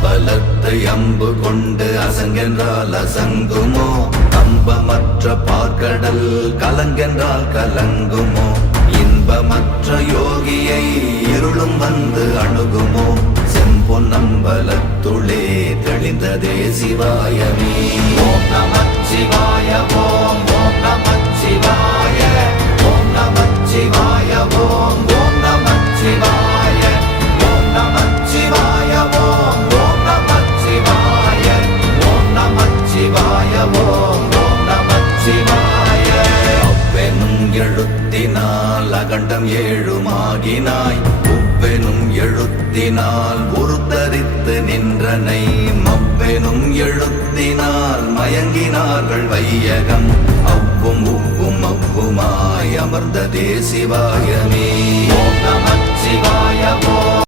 அம்பலத்தை அம்பு கொண்டு அசங்கென்றால் அசங்குமோ கம்பமற்ற பார்க்கடல் கலங்கென்றால் கலங்குமோ இன்பமற்ற யோகியை இருளும் வந்து அணுகுமோ செம்பொன்னம்பலத்துளே தெளிந்ததே சிவாயமே. ஓம் நமச்சிவாய ஓம் ஓம் நமச்சிவாய ஓம் நமச்சிவாய ஓம் ஓம் நமச்சிவாய ஓம் நமச்சிவாய ஓம் ஓம் நமச்சிவாய ஓம் நமச்சிவாய ஓம் ஓம் நமச்சிவாய. அவ்வெனும் எழுத்தினால் அகண்டம் ஏழுமாகினாய் உவ்வெனும் எழுத்தினால் உருத்தரித்து நின்றனை மவ்வெனும் எழுத்தினால் மயங்கினார்கள் வையகம் அவ்வும் உவ்வும் அவ்வுமாய் அமர்ந்ததே சிவாயமே. ஓம் நமச்சிவாய ஓம்